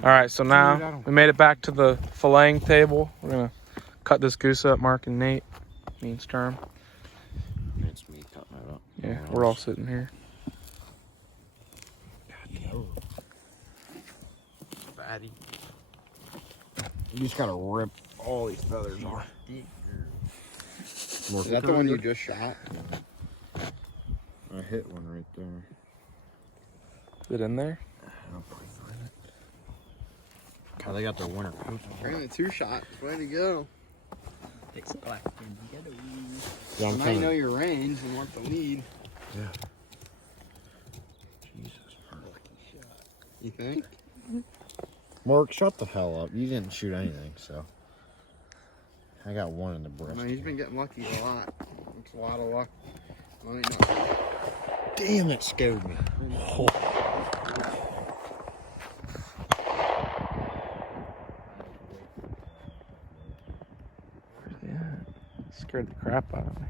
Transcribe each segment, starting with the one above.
All right, so now we made it back to the filleting table. We're gonna cut this goose up, Mark and Nate, me and Sturm. It's me cutting it up. Yeah, we're all sitting here. Fatty. You just gotta rip all these feathers off. Is that the one you just shot? I hit one right there. Is it in there? I'll probably find it. God, they got their winter coats on. Apparently 2 shots. Way to go. Yeah, now you know your range and what to lead. Yeah. Jesus, you think? Mark, shut the hell up. You didn't shoot anything, so. I got one in the breast. Man, he's been getting lucky a lot. It's a lot of luck. Damn, it scared me. Oh. Yeah, scared the crap out of me.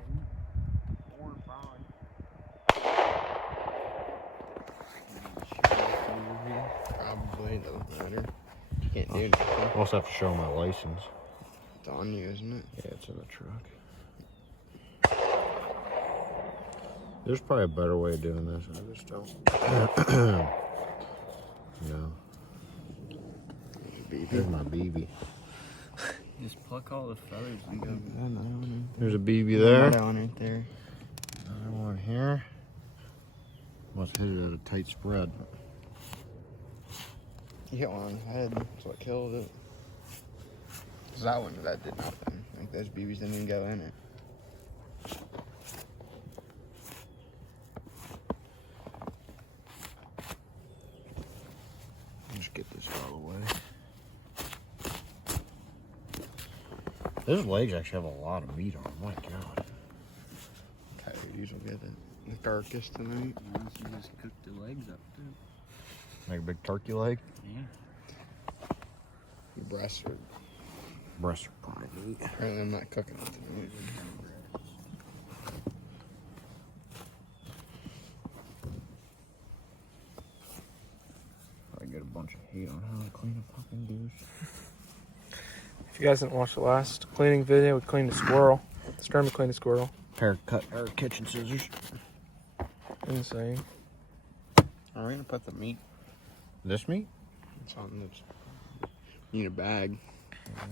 Probably doesn't matter. You can't do anything. I also have to show my license. It's on you, isn't it? Yeah, it's in the truck. There's probably a better way of doing this. I just don't. No. There's my BB. Just pluck all the feathers and go. There's a BB there. Another one right there. Another one here. Must hit it at a tight spread. You hit one on the head. That's what killed it. Cause that did nothing. Like those BBs didn't even go in it. Just get this out of the way. Those legs actually have a lot of meat on them. My God. Coyotes will get the carcass tonight. Unless you just cook the legs up too. Like a big turkey leg? Yeah. Your breasts are. Breasts are prime meat. Apparently, I'm not cooking it tonight. I get a bunch of hate on how to clean a fucking goose. If you guys didn't watch the last cleaning video, we cleaned a squirrel. Sturmy cleaned a squirrel. Pair of kitchen scissors. Insane. Are we gonna put the meat? This meat? It's on this. Need a bag. Yeah.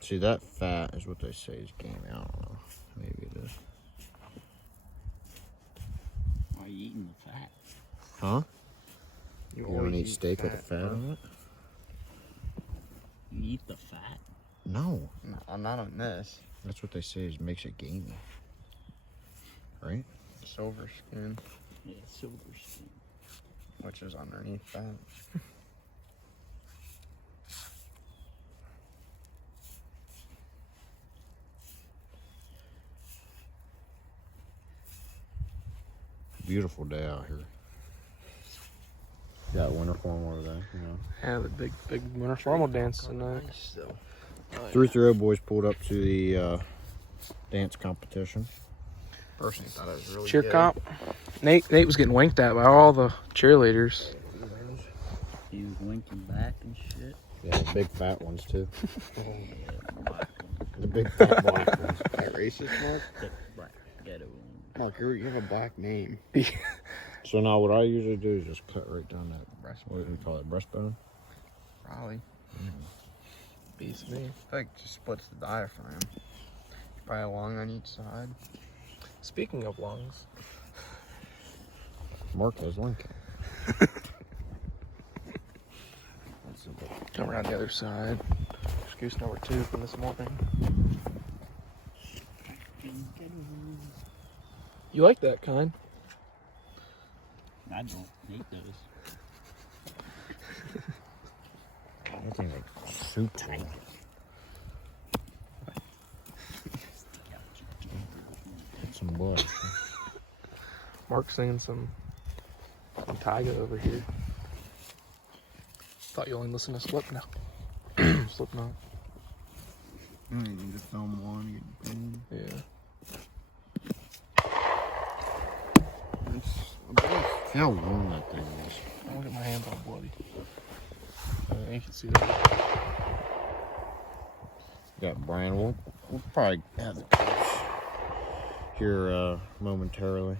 See, that fat is what they say is gamey. I don't know. Maybe it is. Why are you eating the fat? Huh? You want to always eat steak with the fat on it? You eat the fat? No. No, not on this. That's what they say is makes it gamey. Right? Silver skin, Yeah, silver skin. which is underneath that. Beautiful day out here. Got winter formal today, you know. Yeah, the big winter formal dance tonight. Still. 330 boys pulled up to the dance competition. Personally, thought it was really Cheer good. comp. Nate was getting winked at by all the cheerleaders. He was winking back and shit. Yeah, the big fat ones too. Yeah, black one. The big fat black ones. That racist, Mark? Thick black ghetto one. Mark, you have a black name. So now what I usually do is just cut right down that Breastbone. what do we call it, breastbone? Probably. Beats me. I think it just splits the diaphragm. Probably a lung on each side. Speaking of lungs, Mark has Lincoln. come around the other side. There's goose number 2 from this morning. You like that kind? I don't hate those. That thing's like soup tight. Some blood. Mark's singing some Tyga over here. Thought you only listen to Slipknot. Slipknot. You can just film one. Yeah. See how warm that thing is. Look at my hands all bloody. You can see that. Got Brian. We'll probably have the course here momentarily.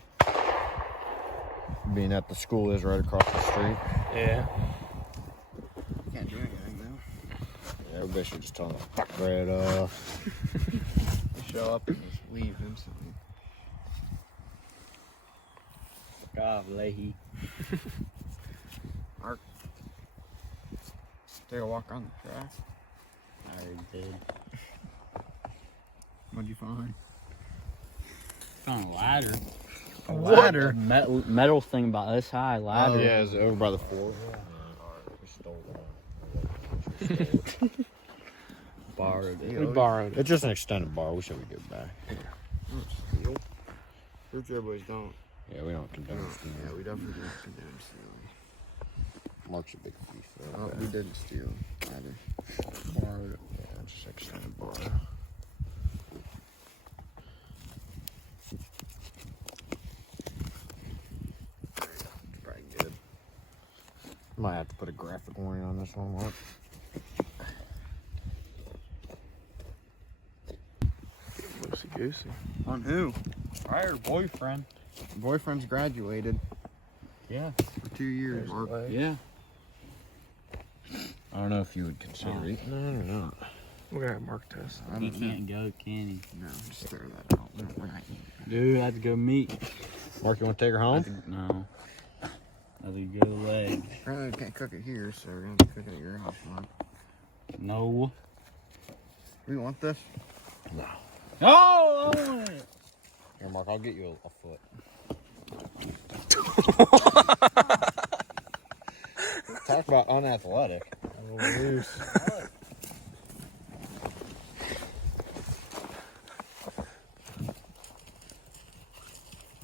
Being that the school is right across the street. Yeah. Can't do anything now. Yeah, everybody should just tell them to fuck right off. They show up and just leave instantly. Fuck off, Leahy. Mark, take a walk on the track. I already did. What'd you find? Found a ladder. A ladder? Metal thing about this high ladder. Oh, yeah, it's over by the fort. We stole one. Borrowed it. We borrowed it. It's just an extended bar. We should give it back. Church boys don't. Yeah, we don't condone stealing. Yeah, we definitely don't condone stealing. Mark's a big thief. Oh, we didn't steal either. Borrowed it. Yeah, it's just extended bar. It's probably good. Might have to put a graphic warning on this one, Mark. Loosey goosey. On who? Her boyfriend. Boyfriend's graduated Yeah. for 2 years, There's Mark. the leg. Yeah. I don't know if you would consider eating it or not. We're gonna have Mark test. He can't go, can he? No, just throw that out. We're not eating it. Dude, that's go meat. Mark, you want to take her home? No. That's a go leg. Apparently we can't cook it here, so we're gonna have to cook it at your house, Mark. No. We want this? No. Oh! I want it. Here, Mark, I'll get you a foot. Talk about unathletic. A little loose.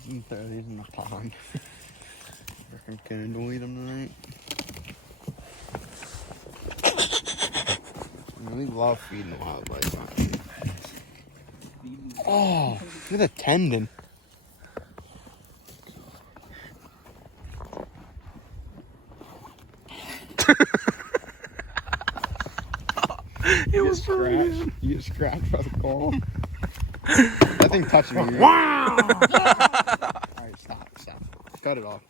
You can throw these in the pond. Reckon Ken will eat them tonight. I mean, we love feeding wildlife, don't we? Oh, look at the tendon. It was Scratched. You get scratched by the claw. That thing touching you. Wow! Alright, stop. Cut it off.